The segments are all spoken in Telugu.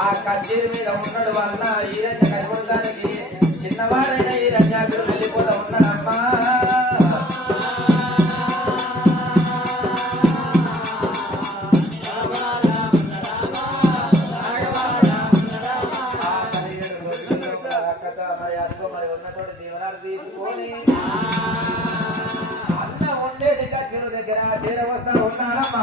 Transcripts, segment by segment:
ఆ కచేరి మీద ఉన్నాడు వలన ఈరంజ కనబడటానికి చిన్నవాడైన ఈరంజాకుడు వెళ్ళిపోతా ఉన్నాడమ్మా. మరి ఉన్నటువంటి దీవనాలు తీసుకొని అన్న ఉండేది కచేరు దగ్గర చేరవస్తా ఉన్నాడమ్మా.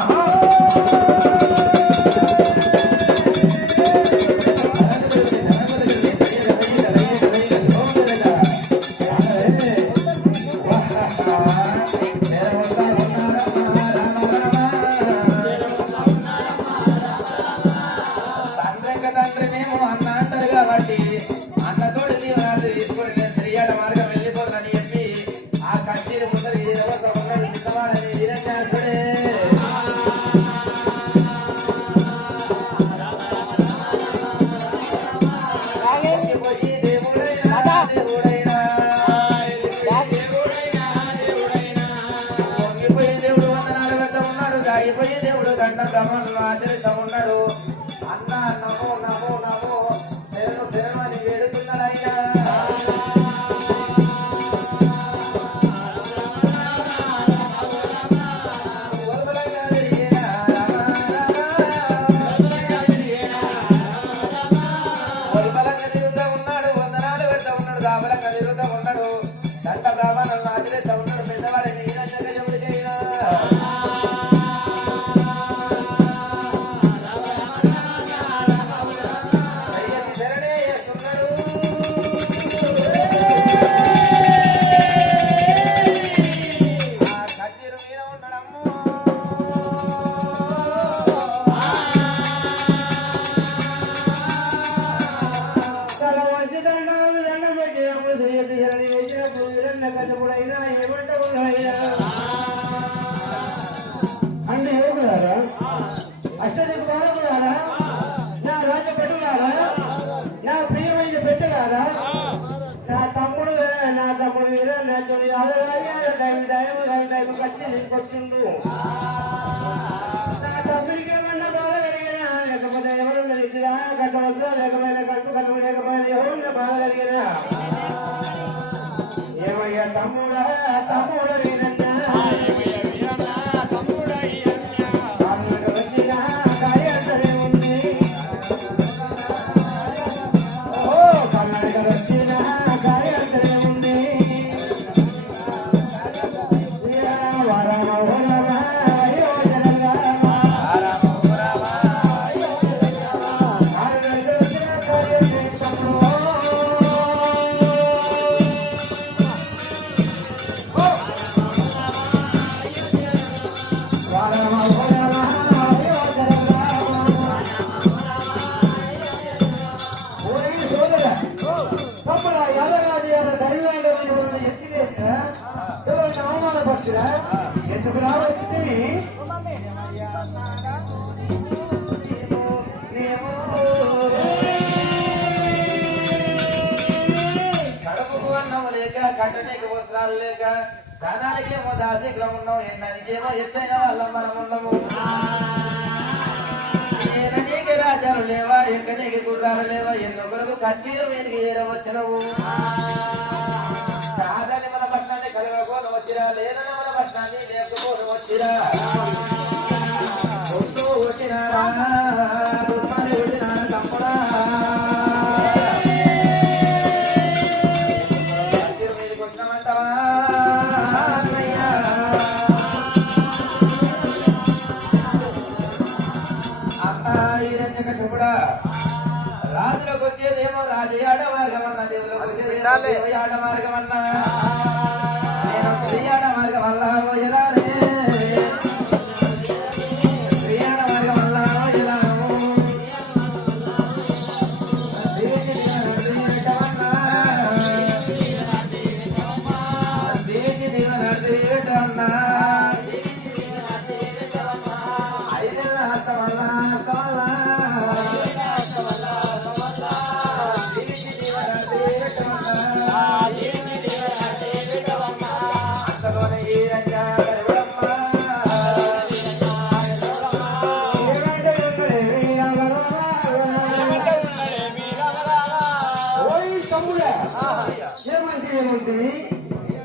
ఆచరిస్తా ఉన్నాడు. అన్న నమో నమో నమో శరణు శరణు అని వేడుకున్నాడయ్యా. బలంగా తిరుగుతూ ఉన్నాడు, వందనాలు పెడతా ఉన్నాడు, గాబలంగా తిరుగుతూ ఉన్నాడు. దంట బ్రాహ్మణులను ఆచరిస్తా ఉన్నాడు. పెద్దవాడిని ఎప్పుడు చేయడా అంటే యువకులారా, అష్టదికు బాలకులారా, నా రాజపటులారా, నా ప్రియమైన పెద్దలారా, నా తమ్ముడు నా తొలి టైం ఖర్చు తీసుకొచ్చిండు. నా తమ్ముడికి ఏమన్నా బాధ కలిగినా, లేకపోతే ఎవరన్నా ఇచ్చినా కట్టవద్దా, లేకపోయినా కట్టు కట్టు లేకపోయినా ఎవరన్నా బాధ కలిగినా, ఏమయ్యా తమ్ముడా తమ్ముడు ఎందుకు రావచ్చు కడుపుకు అన్నం లేక కట్టడానికి వస్త్రాలు లేక ధనానికేమో దాసికులం ఉన్నాం, ఎండానికేమో ఎత్తైన వాళ్ళం మనం ఉండము. నీకు రాజాలు లేవా ఎక్కడికి గుర్రాలు లేవా ఎన్నొకరకు కచ్చీలు మీదకి ఏరవచ్చినవు కాదని మన పట్టణాన్ని కలగకపోను వచ్చిరా లేదని మన పట్టణాన్ని లేకపోను వచ్చిరా వచ్చినారా వచ్చినా తప్పడా మీదకి వచ్చినామంటావా చెప్పుడా రాజులకు వచ్చేదేమో రాజు ఆడ మార్గం అన్న దేవులకు వచ్చేది ఆడ మార్గం అన్నా ఆడ మార్గం వల్ల పోయేదారే ఆడ మార్గం వల్ల పోయేదాను దేశీ దీవనా ఐదెల్ల హస్త వల్ల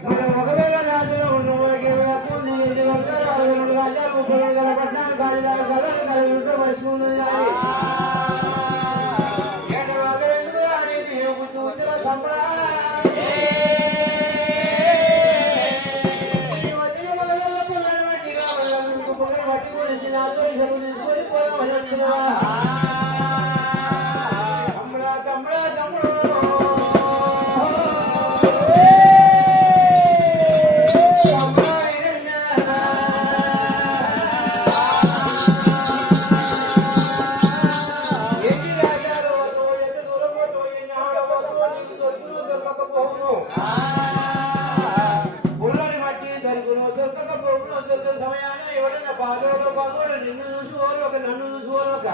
మనం ఒకవేళ రాజులో ఉన్న రాజాలు పట్టణాలు కలిగి వస్తున్నది పుల్లని మట్టి దొరుకును దొరకకపోవును దొరికే సమయాన ఎవడన్నా బాధలో బాగోడు నిన్ను చూసుకోవాలి ఒక నన్ను చూసుకోవాలి ఒక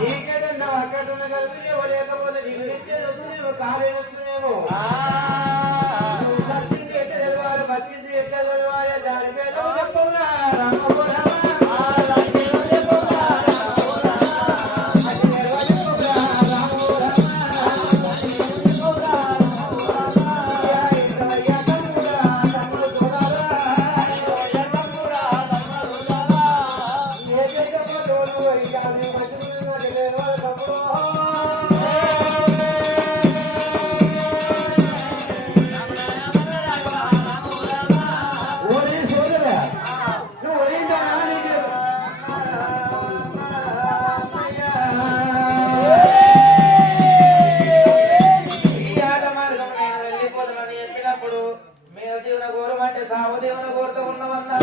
నీకేదన్నా అక్కడ కలిపి లేకపోతే నీకు ఎక్కేదొచ్చునేమో కాలేనొచ్చునేమో నువ్వు సత్తింది ఎట్ట తెలవాలి బతికింది ఎట్ట తెలవాలి దాని మీద చెప్పవునా మేము దేవుని కోరమంటే సావు దేవుని కోరుతూ ఉన్నవన్నా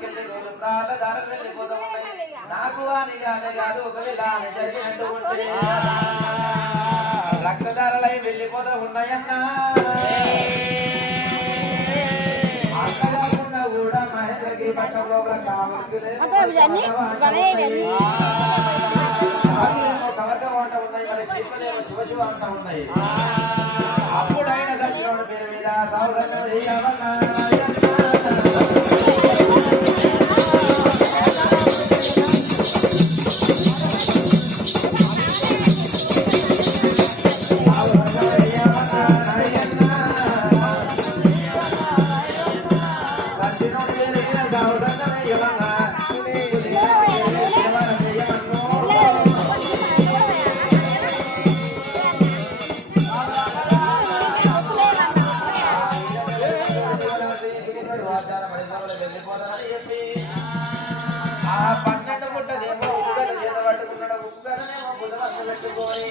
లోపలికి రోజు ప్రాల దారాలు వెళ్ళిపోతూ ఉన్నాయి నాకు అని కాదు ఒకవేళ అని జరిగినట్టు ఉంటే రక్తధారలై వెళ్ళిపోతూ ఉన్నాయన్నా అంతకాకుండా కూడా మహేంద్రకి పట్టం లోపల కావాలి కవర్గా ఉంటా ఉన్నాయి మరి శిల్పలేమో శివ శివ అంటా ఉన్నాయి అప్పుడైన సచివుడు పేరు మీద సౌరభ్యం పన్నెండు ముట్టదేమో ఉగ్గలు చేత పట్టుకున్నాడు ఉగ్గలనేమో బుధవస్త పెట్టుకొని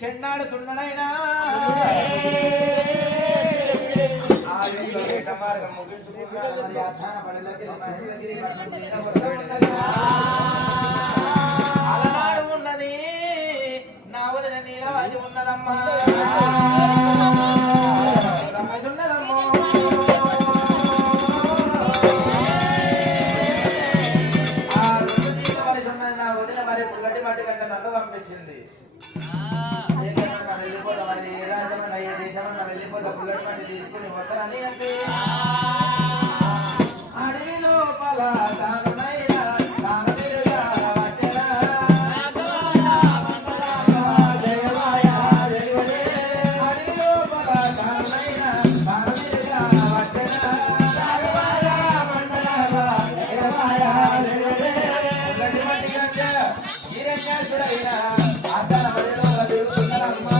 చెన్నాడుతున్నాడైనా అలనాడు ఉన్నది నా వదిన నీలవాది ఉన్నదమ్మా ఉన్నదమ్మో నా వదిన మరి గడ్డి మట్టి కంటే నన్ను పంపించింది వెళ్ళిపోతామని ఏ రాజ్యమన్నా ఏ దేశమన్నా వెళ్ళిపోతా పుల్లటి మట్టి తీసుకుని వస్తానని అంటే అడవి లోపల తానునైనా హిరణ్యాసుడైన అతన బడిలో తిరుగుతున్నారమ్మా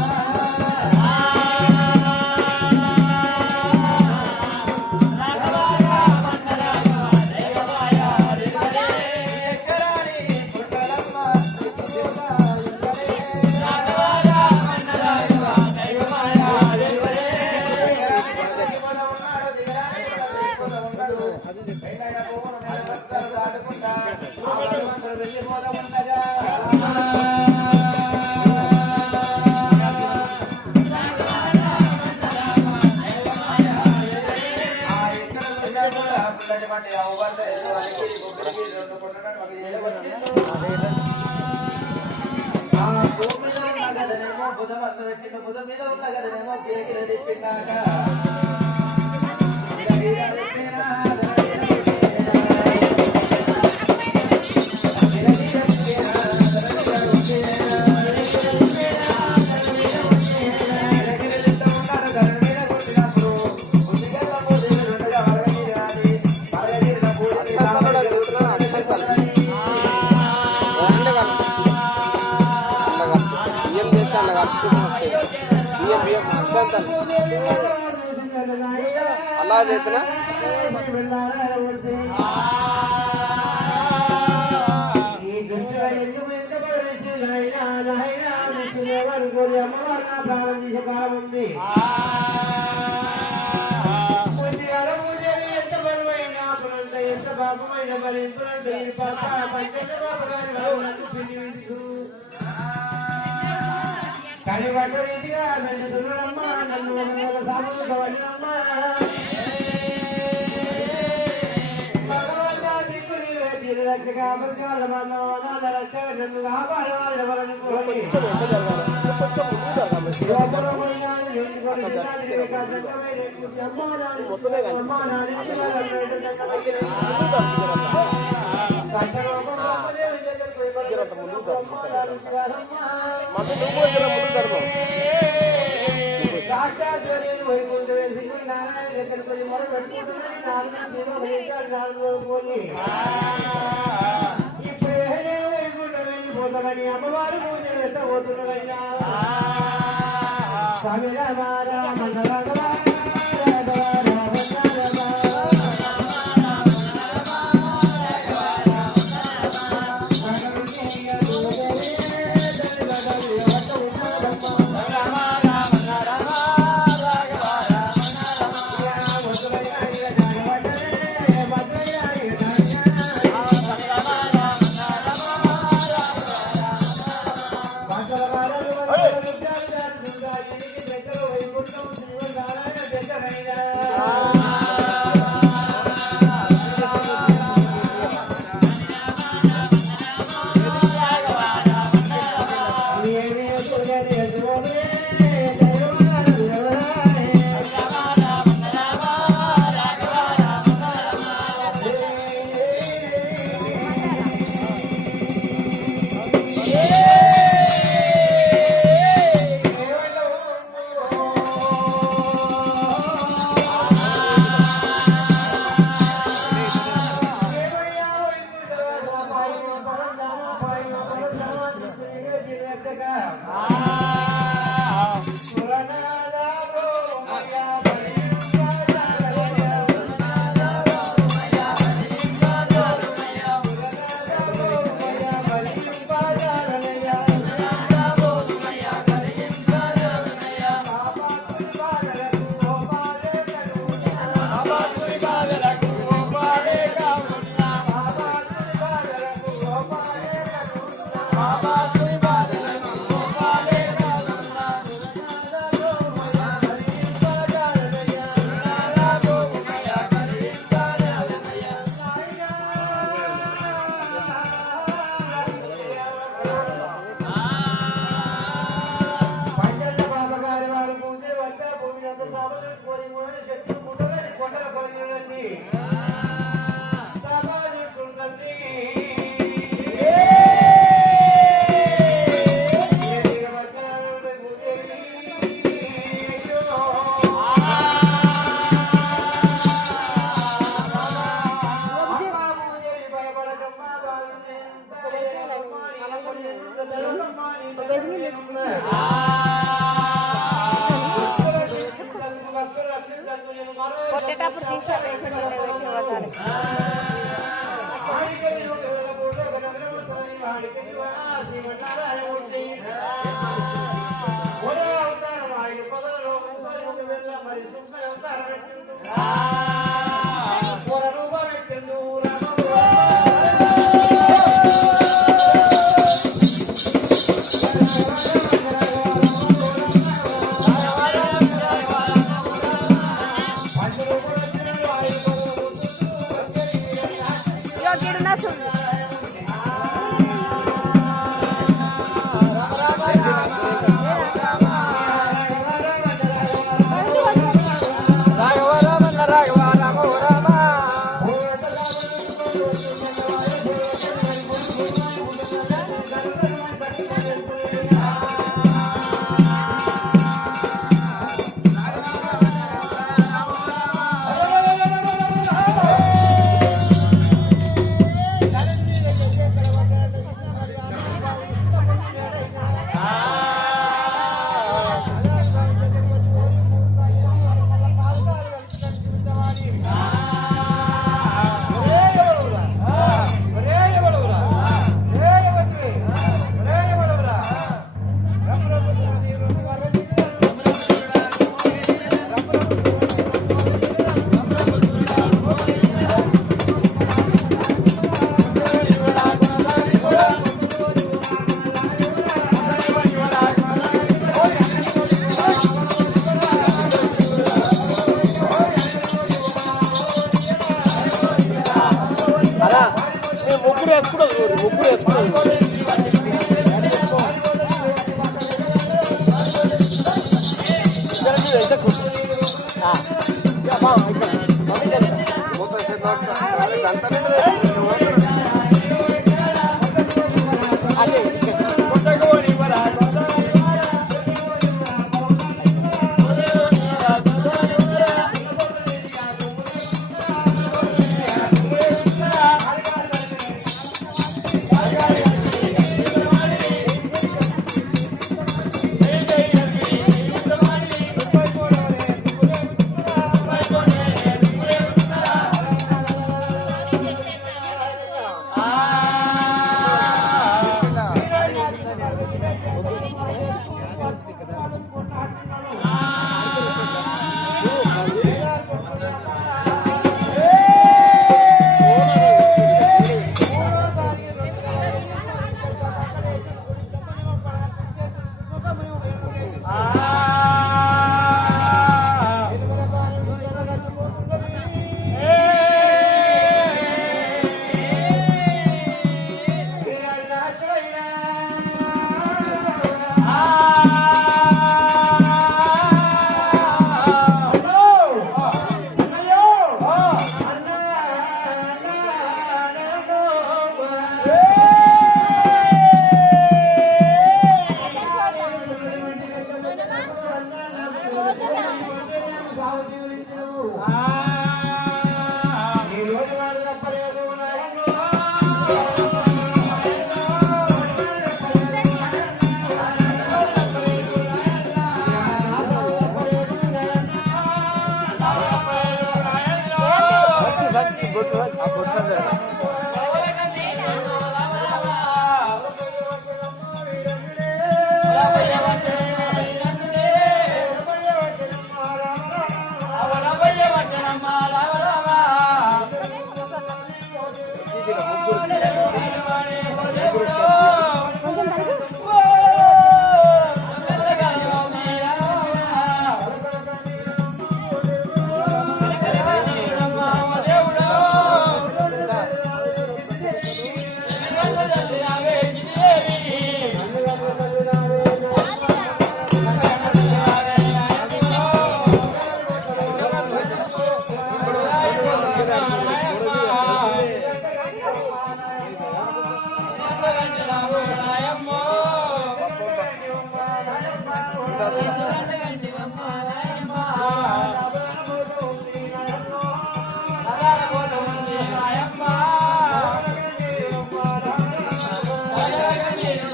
బుధ మీద ఉన్న కదనేమో కేకిల తిప్పినాక అలా చేతనా ఎంత పాపమైన కానీ వాటి రీతిగా నన్ను దుర్రమ్మా నన్ను సాములు వెళ్ళమ్మా భగవంతా దిక్కుని వేసి రక్షగా అమృతాల మనోనాల రక్ష నన్ను కాపాడవాలి ఎవరని కోరి అమ్మవారు పూజ పోతున్నదయ్యా స్వామి రామ రామ రామ కొట్టేటప్పుడు తీసుకెళ్ళి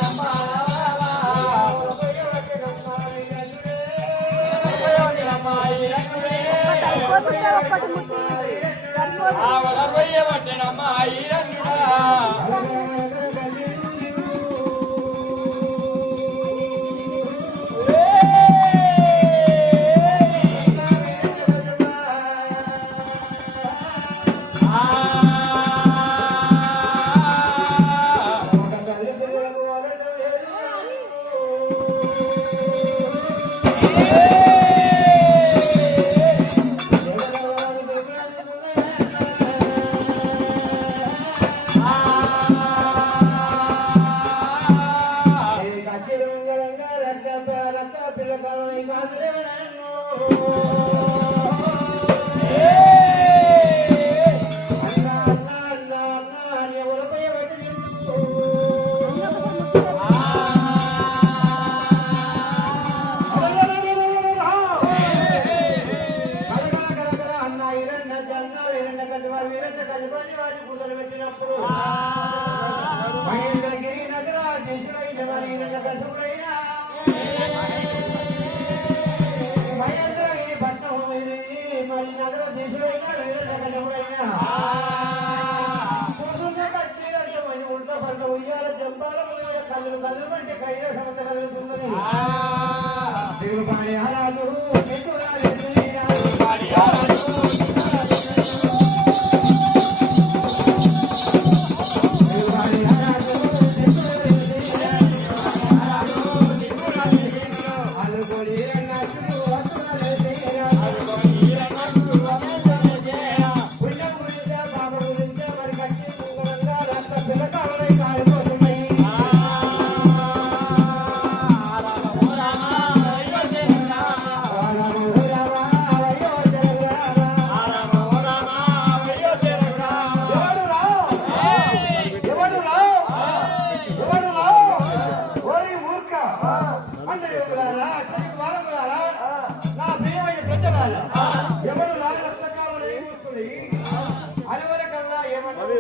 అమ్మ పోతుంటే ఒక్కటి ముట్టి సరిపోదు. వలరొయ్యబట్టెనమ్మా ఈరంగిడా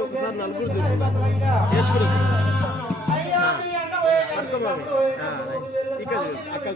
ఒకసారి నలుగురు అక్కడ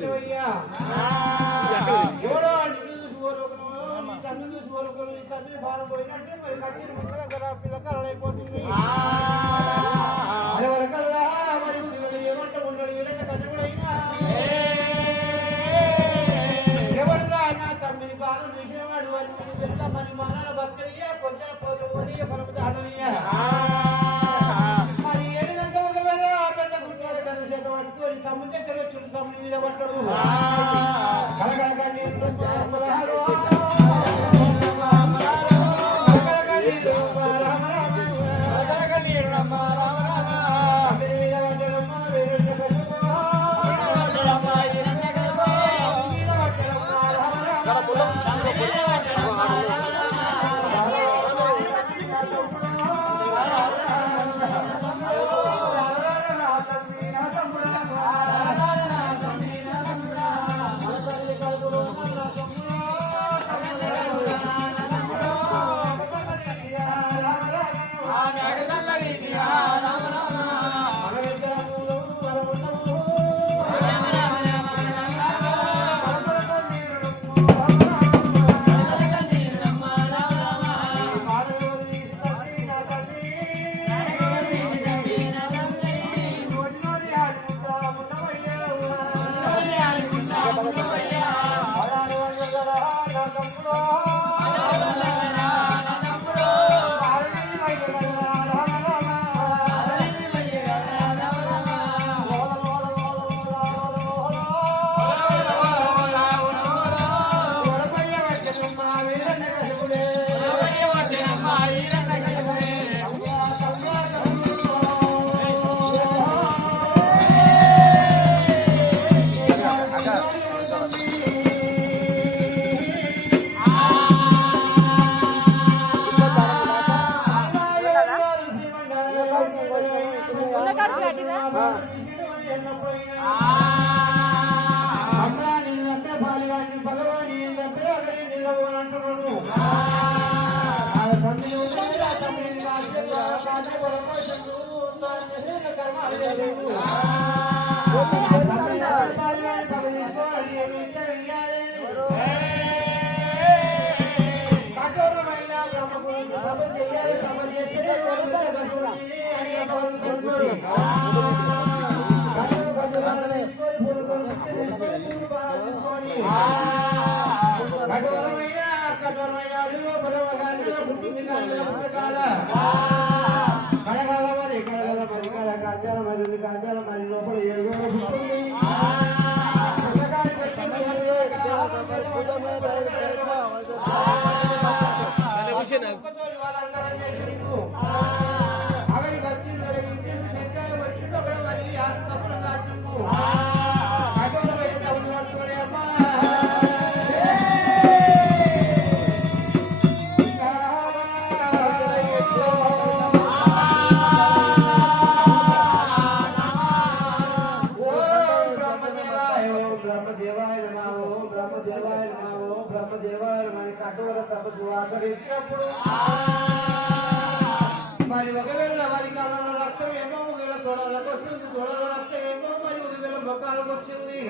మరి ఒకవేళ వారి కాలంలో రక్తం ఏమో ఒకవేళ తొడలకు వస్తుంది తొడల రక్తం ఏమో మరి ఒకవేళ మొక్కలకు వచ్చింది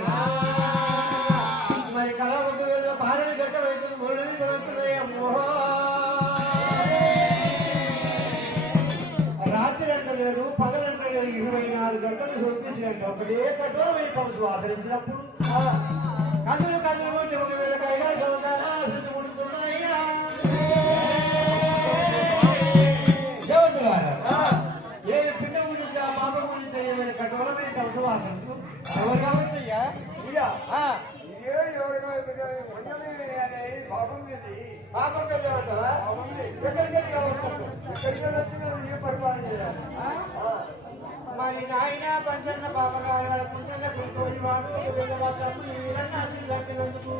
మరి కళ ఒకవేళ భార్య గట్ట అవుతుంది మూడు జరుగుతున్నాయమ్మో రాత్రి అంటలేడు పగలంటలేడు 24 గంటలు చూపించినట్టు ఒకటే కఠోరమైన కవులు ఆదరించినప్పుడు కథలు కథలు ఒకవేళ కైలాసం చుట్టుకుంటున్నాయా ఏ పిండ గురించి ఆ పాప గురించి ఏమైనా కఠోరమైన కవులు ఆదరించు ఎవరు కావచ్చయ్యా పాపం వెళ్ళేవాళ్ళ ఎక్కడికెళ్ళి కావచ్చు మరి నాయన పంచన్న బాబగారు పుణ్యంగా పెట్టుకొని వాడు వీళ్ళకు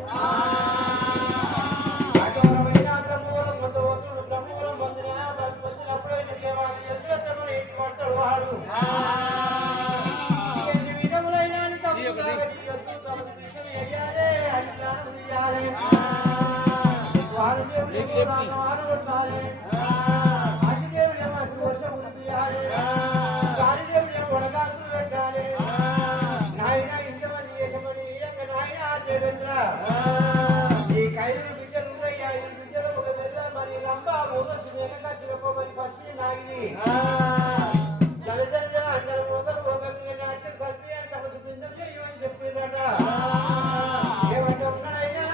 కఠోరమైన బ్రహ్మూలం బ్రహ్మూలం పొందినప్పుడైన దేవాలయం ఎదురతమని ఎట్టి పడతాడు వాడు ఎన్ని విధములైన వారు ఈ కైలు బిడ్డలు ఉన్నాయా ఈ బిడ్డలు ఒక వెళ్ళ మరి రంభ ఊరసు వెనక చిరపమని పచ్చి నాగిని జల జల జల అందరూ ఒకరు ఒకరు నాట్యం కలిపి అని తమసు బృందం చేయమని చెప్పిందట ఏమంటే ఉన్నాడైనా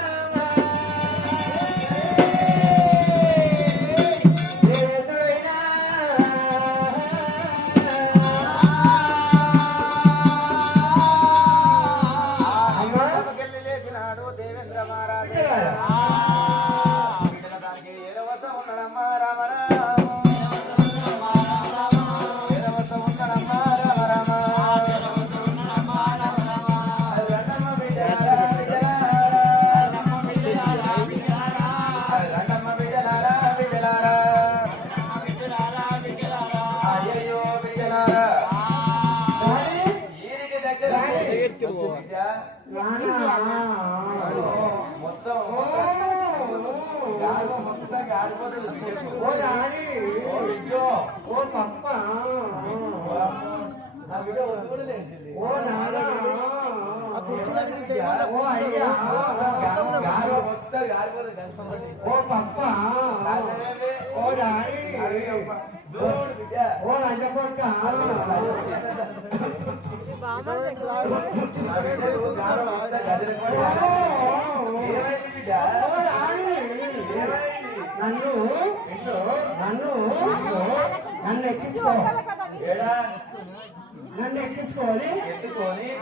నన్ను ఎక్కించుకోవాలి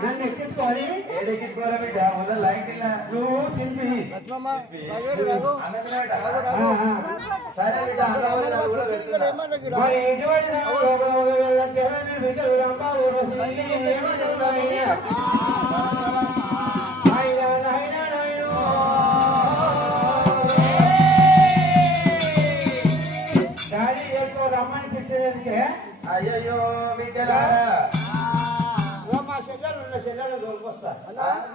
నన్ను ఎక్కించుకోవాలి ఏదెక్కించుకోవాలి బిడ్డ మొదలు లైట్ నువ్వు శిల్పి సరే బిడ్డ డాడీ ఎక్కువ రమ్మని పెట్టేదానికి అయ్యో బిడ్డలారా మా చెల్లెలు ఉన్న చెల్లెలు తోలుకొస్తా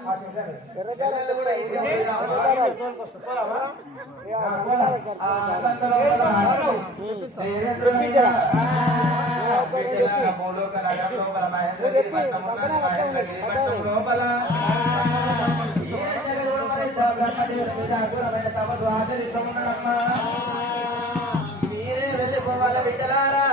మా చెల్లెలు కూడా మీరే వెళ్ళిపోవాలి బిడ్డలారా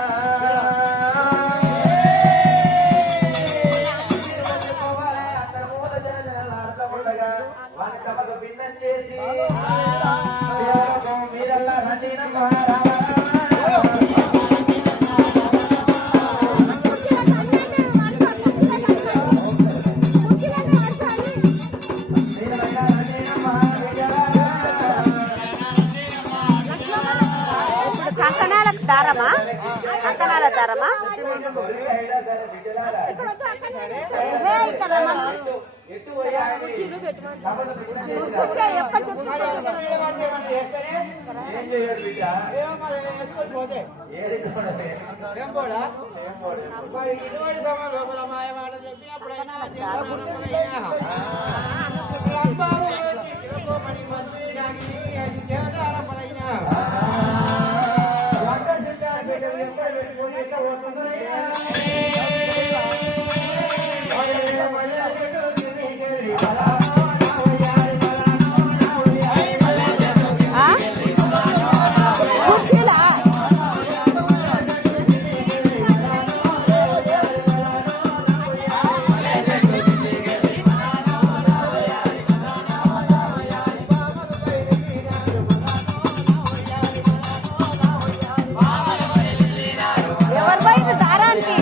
ఏ ఇక్కడ రమ్మను. ఎట్టు పోయి ఆయన కాకపోతే గుడి చేసిరా. ఊరికే ఎప్పటి నుంచి ఏం చేయడు బిడ్డ ఏడికి పోవడమే. ఏం పోడా ఏం పోడు. మరి ఇటువంటి సమయం లోపల మాయమాట చెప్పినప్పుడైనా దేవతారపలైనా లంబాలు వేసి తిరుకోమని మంత్రి నాగిని అది దేవతారపలైనా డాక్టర్ సిద్ధార్థ బిడ్డలు ఎక్కడ పెట్టుకొని ఎట్లా పోతుందయ్యా ఆ? కుర్చీలా? ఎవరు పోయిన దారానికి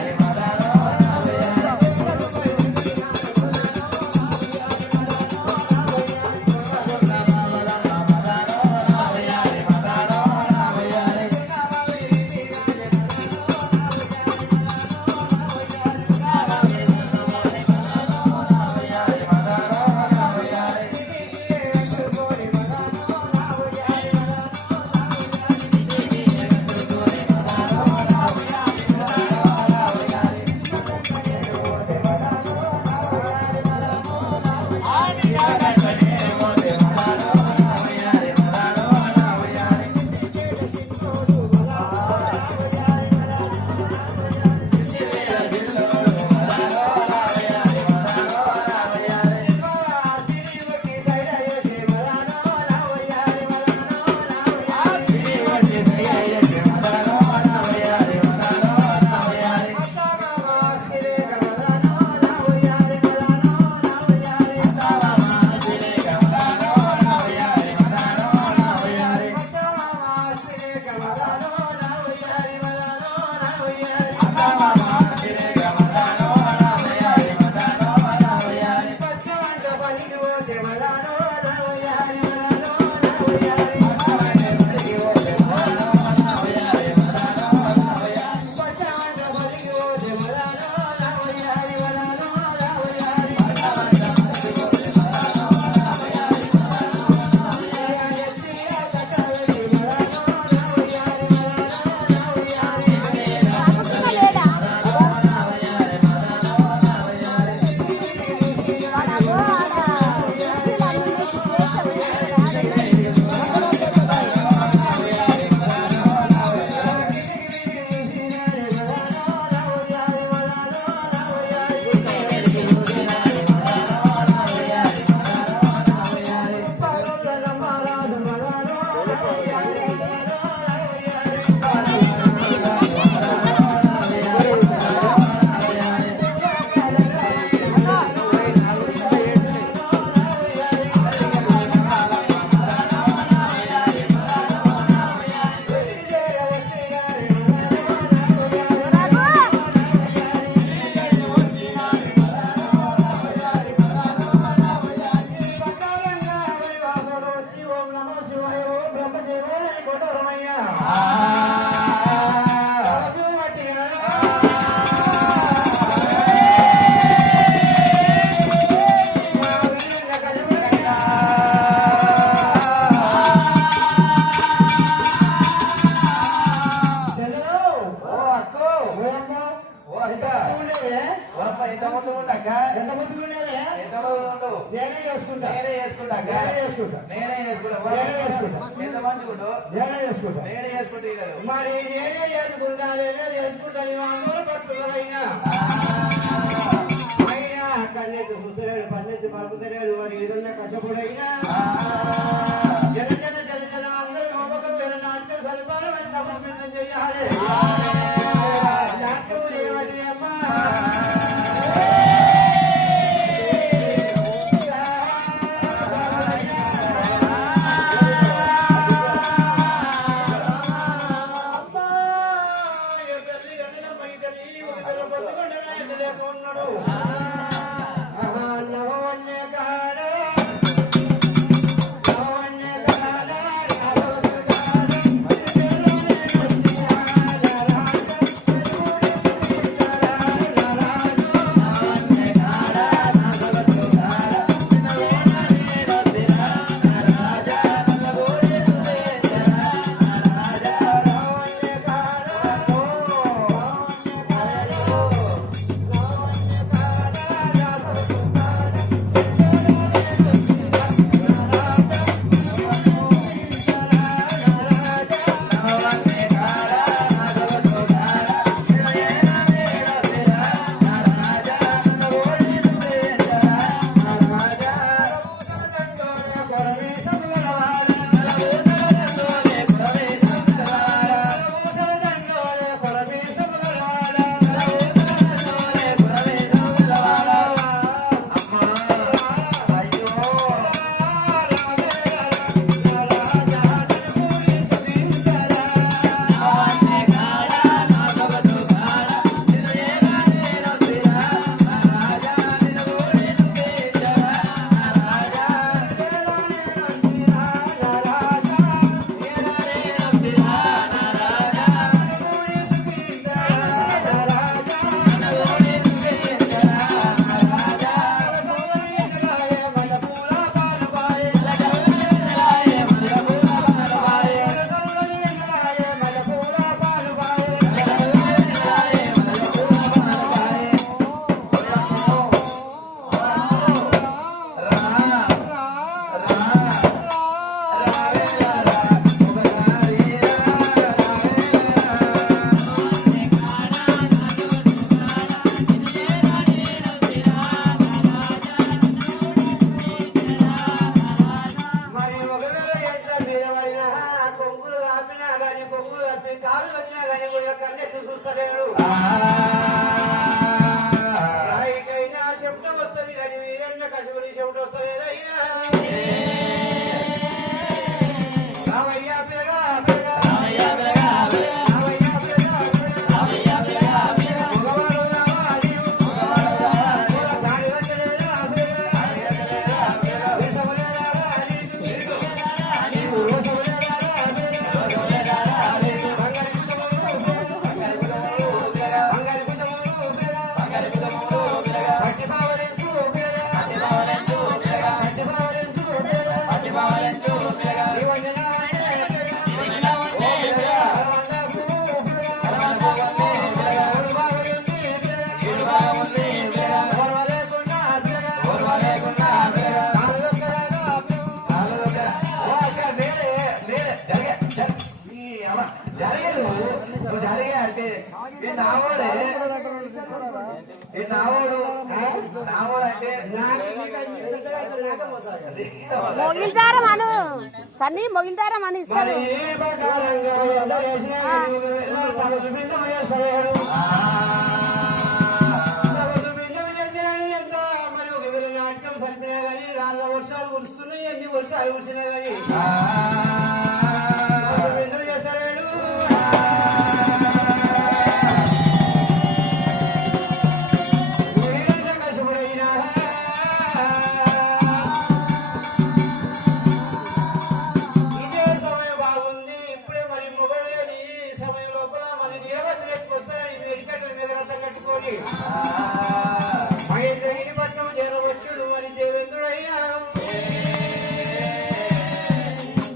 లేడా? వాడగో ఆడ కుర్చీలు అన్నీ ఎంతమంది ఉండక ఎంతమంది ఉండేవే ఎంతమంది ఉండు నేనే చేసుకుంటా నేనే చేసుకుంటా నేనే చేసుకుంటా నేనే చేసుకుంటా నేనే చేసుకుంటా. ఎంతమంది ఉండు నేనే చేసుకుంటా నేనే చేసుకుంటే కదా మరి నేనే చేసుకుంటా నేనే చేసుకుంటా నీవు అందరూ పట్టుకున్నాయినా అయినా కన్నెత్తి చూసలేడు పన్నెత్తి పలుకుతలేడు మరి ఏదన్నా కష్టపడైనా జన జన జన జన అందరూ యువకులు జన నాట్యం సరిపాలని తపస్సు చేయాలి నాట్యం చేయవని అమ్మా మొగిల్తారం అను సన్ని మొగిల్తారం అని ఇస్తారు వర్షాలు కురుస్తున్నాయి, ఎన్ని వర్షాలు కురిసినా కానీ చేస్తాడు. కష్టపడైనా ఇదే సమయం బాగుంది. ఇప్పుడే మరి మొగడు ఈ సమయం లోపల మరి నీలవద్దు వస్తాయని మెడికట్ల మీద రథం కట్టుకొని మహేంద్రగిరి పట్నం చేరవచ్చుడు. మరి దేవేంద్రుడైనా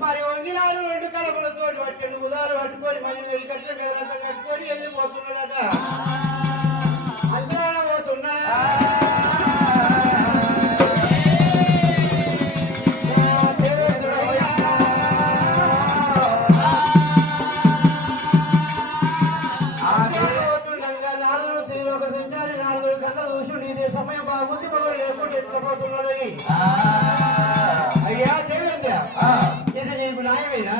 మరి వంగినాడు రెండు కలపలతో పట్టండి ఉదాలు పట్టుకొని మరి మెడికట్ల మీద రథం కట్టుకొని వెళ్ళిపోతున్నాడట. అంతరాన పోతున్నాడా సమయం బాగుంది మగలు లేకుండా ఎత్తుకపోతున్నాడని. అయ్యా దేవేంద్ర, ఇది నీకు న్యాయమేనా?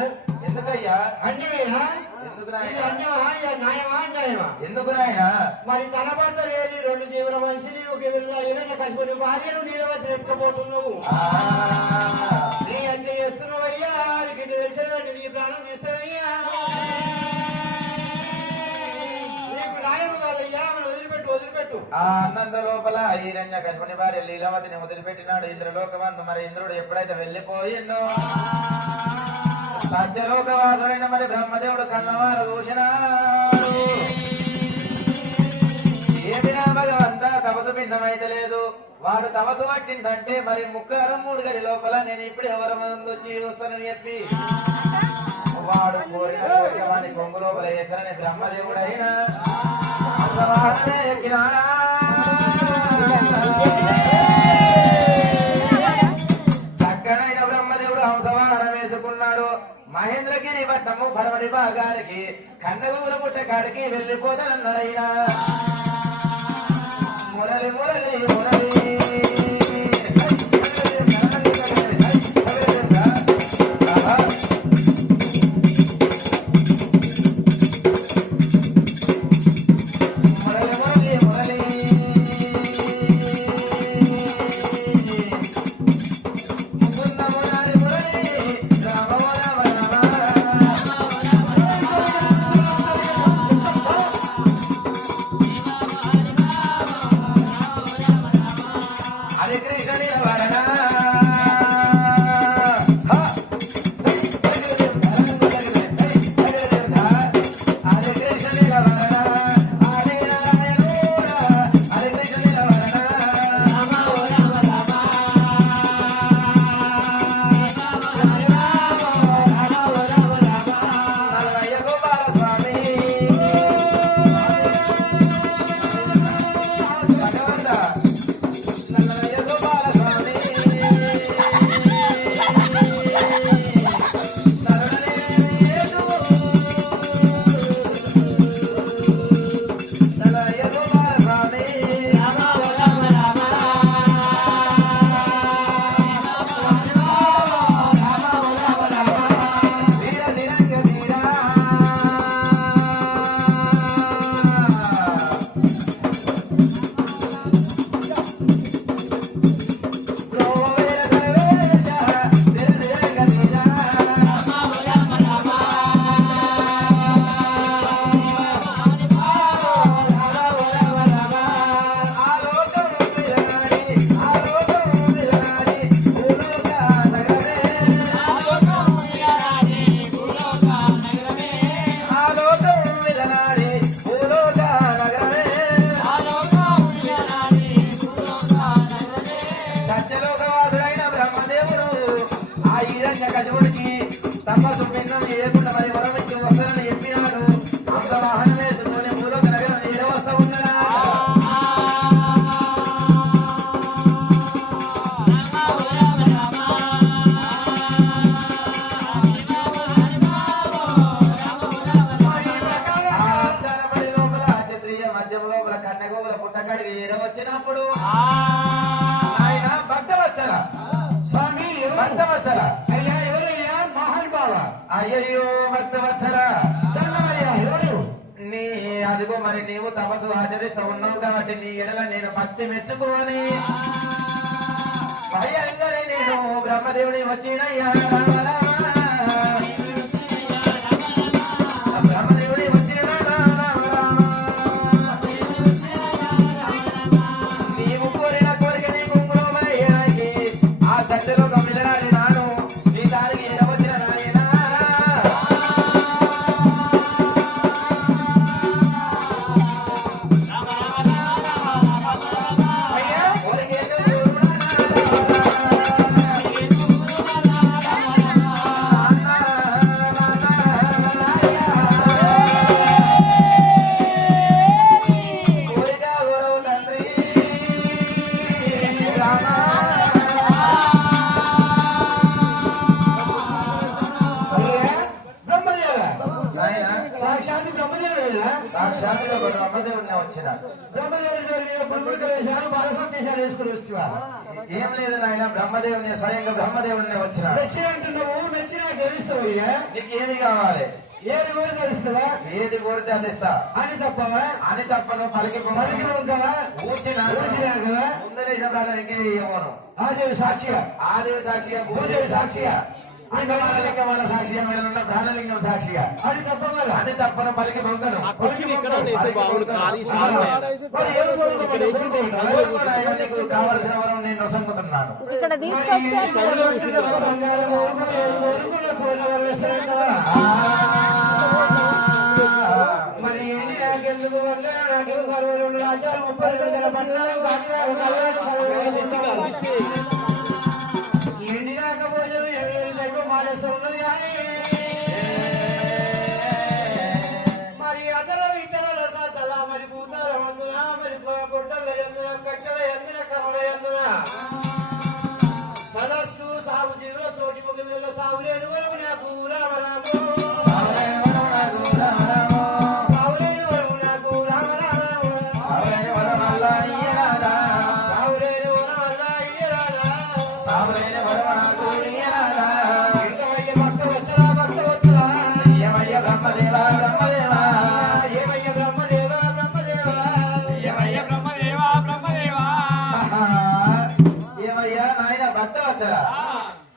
ఎందుకయ్యా? అన్యమేనా? ఎందుకు ఇది నాయనా? అన్యమా? న్యాయమా? అన్యాయమా? ఎందుకు నాయనా? మరి తన భర్త లేని రెండు జీవుల మనిషిని ఒక ఏదైనా కసిపోయి భార్యను నీలవద్ద ఎత్తుకపోతున్నావు. నీ అంత చేస్తున్నావు అయ్యా. నీకు తెలిసిన నీ ప్రాణం తీస్తావయ్యా. నీకు న్యాయం కాదయ్యా. మనం వదిలిపెట్టు. ఆ అన్నంత లోపల ఈరణ్య కశ్మని భార్య లీలావతిని వదిలిపెట్టినాడు ఇంద్రలోకమందు. మరి ఇంద్రుడు ఎప్పుడైతే వెళ్ళిపోయిందో సత్యలోకవాసుడైన మరి బ్రహ్మదేవుడు కన్నవారు చూసినాడు. ఏమినా భగవంతా తపసు భిన్నమైతే లేదు. వాడు తపసు పట్టిందంటే మరి ముక్కారం 3 గడి లోపల నేను ఇప్పుడు ఎవరి ముందు వచ్చి చూస్తానని చెప్పి వాడు కోరిన కోరిక వాడి కొంగు లోపల వేసానని బ్రహ్మదేవుడైనా చక్కనైన బ్రహ్మదేవుడు హంసవాహనం వేసుకున్నాడు. మహేంద్రగిరి పట్టము పడమడి భాగానికి కన్నగూర పుట్ట కాడికి వెళ్ళిపోతానన్నాడైనా. మురళి మురళి మురళి ఆయన భక్తవత్సల స్వామి భక్తవత్సల అయ్యా ఎవరయ్యా మహాన్ బాబా అయ్యయ్యో భక్తవత్సల చల్లవయ్యా ఎవరు నీ అదిగో మరి నీవు తపస్సు ఆచరిస్తూ ఉన్నావు కాబట్టి నీ ఎడల నేను భక్తి మెచ్చుకోని స్వయంగానే నేను బ్రహ్మదేవుని వచ్చినయ్యా బ్రహ్మదేవుని వచ్చిన నీవు కోరిన కోరిక నీ కుంకుమయ్యానికి ఆ సత్యలో కమిలరాని నాను నీ దానికి వచ్చిన నాయనా సాక్షాత్ బ్రహ్మదేవుడా సాక్షాత్తుగా బ్రహ్మదేవుడిని వచ్చిన బ్రహ్మదేవుడు పురుగుడు వేషాలు బాల సందేశాలు వేసుకుని వస్తువా ఏం లేదు నాయన బ్రహ్మదేవుని స్వయంగా బ్రహ్మదేవుడిని వచ్చిన మెచ్చిన అంటున్నావు మెచ్చిన గెలుస్తావయ్యా నీకు ఏమి కావాలి ఏది కోరి గెలుస్తావా ఏది కోరితే అది ఇస్తా అని తప్పవా అని తప్పను పలికి పలికి ఉంటావా ఊచిన ఊచినాకవా ముందలేసిన ప్రాణం ఇంకేమను ఆదేవి సాక్షిగా ఆదేవి సాక్షిగా భూదేవి సాక్షిగా లింగం వాళ్ళ సాక్షిగా మీద ఉన్న ప్రాణలింగం సాక్షిగా అని తప్పగల అని తప్పను పలికి పొంగను నీకు కావలసిన వరం నేను నొసంగుతున్నాను ఇక్కడ తీసుకొస్తే మరి ఏంటి నాకెందుకు నాకెందుకు 62 రాజ్యాలు 32 పట్టణాలు ఏంటి కాకపోతే మానేసి ఉన్నది కానీ మరి అతను ఇతరుల సాతల మరి భూతాల మందున మరి గొడ్డల ఎందున కట్టెల ఎందున కర్రల ఎందున సదస్సు సాగు జీవుల తోటి ముఖ సాగు లేని వరకు నాకు రామరాము సాగులేని వరకు నాకు రామరాము సాగులేని వరం అల్లా ఇయ్యరాదా ఏమయ్యా నాయన భక్తవత్సల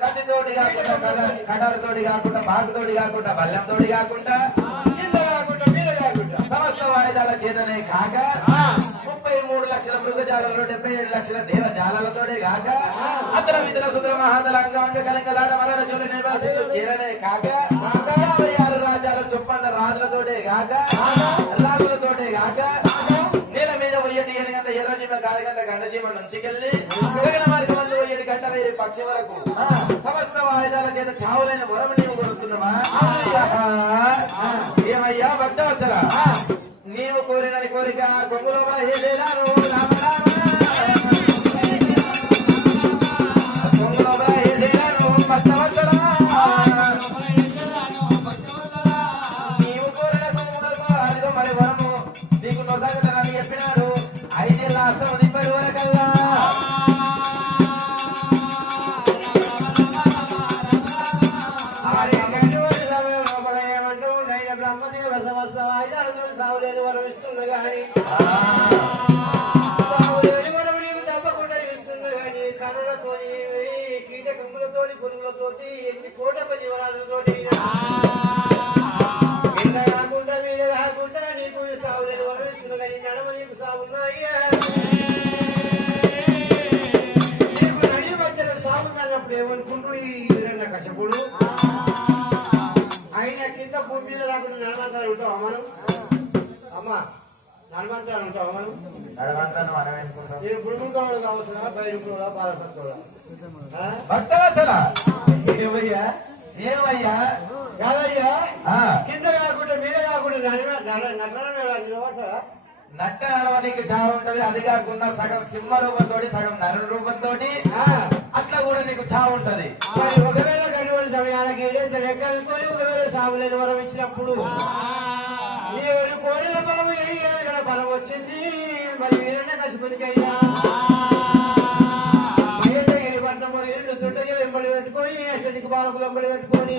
కత్తితోటి కాకుండా కటారుతోటి కాకుండా బాగుతోటి కాకుండా బల్లంతోటి కాకుండా కింద కాకుండా మీద కాకుండా సమస్త వాయిదాల చేతనే కాక 33 లక్షల మృగజాలలో 77 లక్షల దేవజాలతోనే కాక అతల విధుల సుద్ర మహాదల అంగవంగ కలంగలాడ మరణ చోళ నివాసితులు చేరనే కాక 56 రాజ్యాల చొప్పన్న రాజులతోటే కాక రాజులతోటే కాక నేల మీద పోయేటి ఎనగంత ఎర్రజీమ గాలిగంత గండజీమ నుంచికెళ్ళి గగన మార్గమందు పోయేటి గంట వేరే పక్షి వరకు సమస్త వాయిదాల చేత చావులైన వరం నీవు కొడుతున్నావా ఏమయ్యా భక్తవత్సల నీవు కోరినని కోరిక కొంగులో కొంగులో భక్తవత్సల నీవు కోరిన కొంగులకు అదిగో మరి వరము నీకు నొసగతనని చెప్పినాడు 5 ఏళ్ళ అస్తం 30 వరకల్లా బ్రహ్మదేవ సమస్త వాయిదాలతో సాగులేని వరం ఇస్తున్నా గాని సాగులేని వరం నీకు తప్పకుండా ఇస్తున్నా గాని కనులతోని కీటకములతోటి పురుగులతోటి ఎన్ని కోటక జీవరాజులతోటి కింద కాకుండా మీద కాకుండా నీకు సాగులేని వరం ఇస్తున్నా గాని నడమ నీకు సాగున్నాయ్యా నీకు నడి మధ్యలో సాగు అన్నప్పుడు ఏమనుకుంటూ ఈ విధంగా కష్టపడు ఆయన కింద భూమి మీద రాకుండా నడమంతాలు ఉంటావా మనం అమ్మా నడమంతాలు ఉంటావా మనం నేను గుడుకుంటాడు కావలసిన బయలుకోడా బాలసత్తుడా భక్తవత్సల ఏమయ్యా ఏమయ్యా కాదయ్యా కింద కాకుండా మీద కాకుండా నిలబడతాడా నట్ట నడవనికి చావు ఉంటది అది కాకుండా సగం సింహ రూపంతోటి సగం నర రూపంతోటి అట్లా కూడా నీకు చావు ఉంటది ఒకవేళ గడివడి సమయాలకి లెక్క అనుకొని ఒకవేళ సాగులేని వరం ఇచ్చినప్పుడు ఏడు కోడిల బలం 7 ఏళ్ళ బలం వచ్చింది మరి వీరన్న కసిపునికయ్యా పట్టణము 2 తుండగా వెంబడి పెట్టుకొని అక్కడికి బాలకులు వెంబడి పెట్టుకొని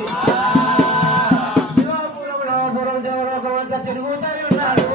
శివాపురం రామపురం దేవలోకం అంతా తిరుగుతాయి ఉన్నాడు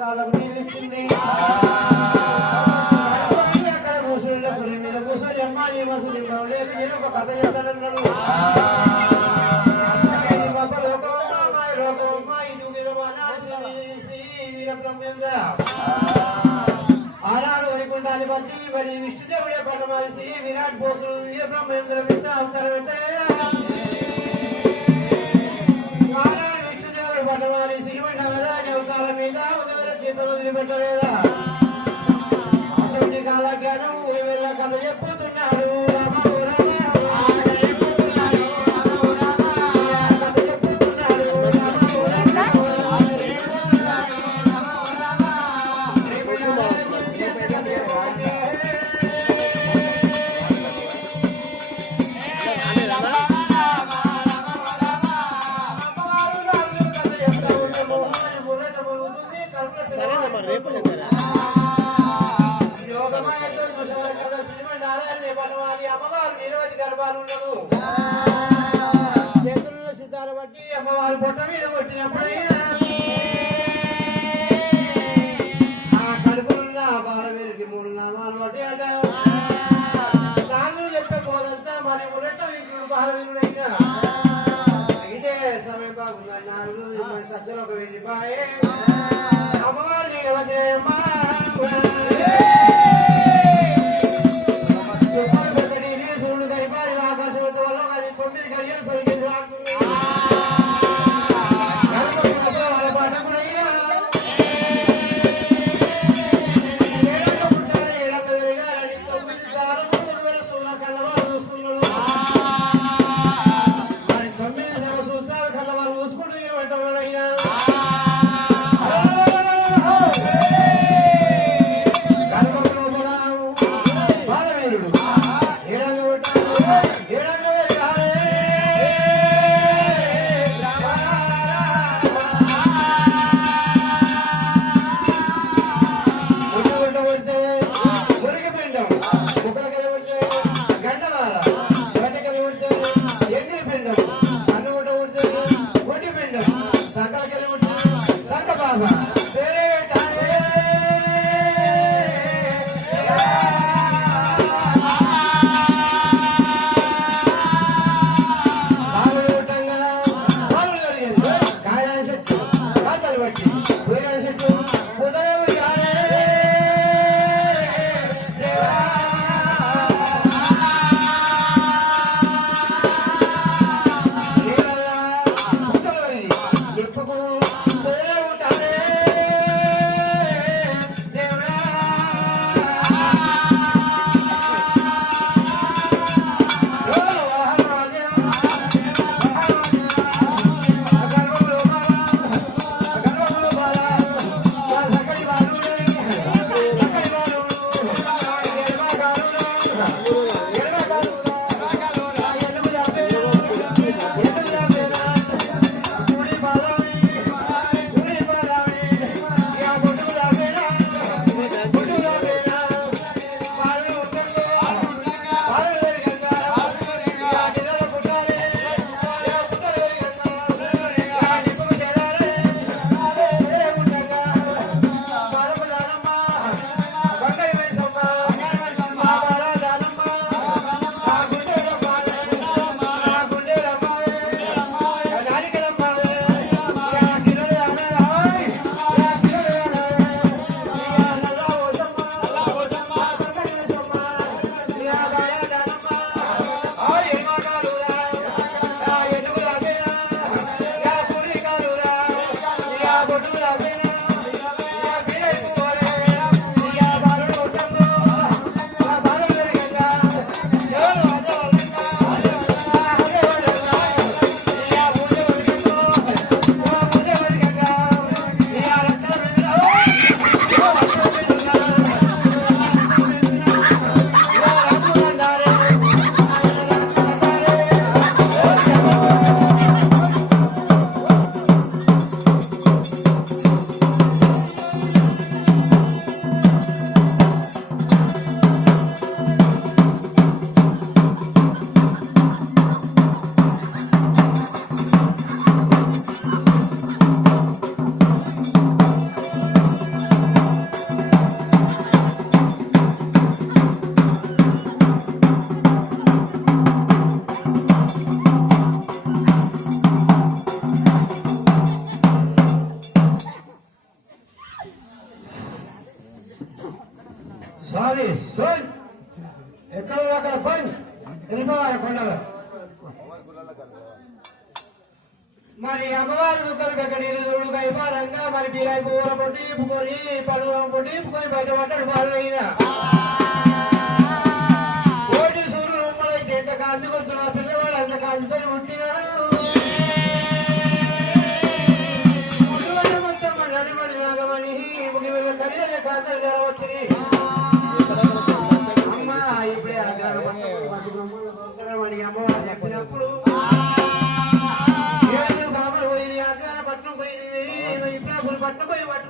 కాలం నీళ్ళిచ్చింది అక్కడ కూసుళ్ళ గురి మీద కూర్చొని అమ్మా నీ మసులు లేదు నేను ఒక కథ చెప్తానన్నాడు లోకమమ్మా లోకమమ్మా ఇది శ్రీ వీర బ్రహ్మేంద్ర ఆనాడు వైకుంఠాన్ని బట్టి మరి విష్ణుదేవుడే పరమాది శ్రీ విరాట్ పోతుడు వీర బ్రహ్మేంద్ర మీద అవసరం పట్టవారి శ్రీమండ అవతాల మీద ఉదయ చేతులు వదిలిపెట్టలేదా అసలు కాల జ్ఞానం ఉదయ కథ చెప్పుతున్నాడు అమ్మవారు నిరవధి గర్భాలు ఉండదు చేతుల్లో సిద్ధాలు బట్టి అమ్మవారు పొట్ట మీద కొట్టినప్పుడైనా ఆ కడుపులున్న బాల వీరికి 3 నామాలు బట్టి అంట నాలుగు చెప్పే పోదంతా మరి మురట వీరుడు బాల వీరుడైనా ఇదే సమయం బాగుంది 4 సజ్జలకు వెళ్ళిపోయే అమ్మవారు నిరవధి సారీ సోన్ ఎక్కడ అక్కడ పోయి వెళ్ళిపోవాలి కొండలు. మరి అమ్మవారి దుఃఖాలు పెక్క నీళ్ళు చూడు కైపారంగా మరి బీరాయి పువ్వుల పొట్టి ఇప్పుకొని పడుగు పొట్టి ఇప్పుకొని బయట పడ్డాడు వాళ్ళు అయినా కోటి సూర్యుడు ఉమ్మలైతే ఎంత కాంతి వస్తున్నా పిల్లవాడు అంత కాంతితో ఉంటున్నాడు. మొత్తం నడిమడి నాగమని ముగి వెళ్ళ కలిగే కాంతలు జరగవచ్చుని అమ్మ ఇప్పుడే అమ్మవారు చెప్పినప్పుడు పట్టు పోయి పట్టు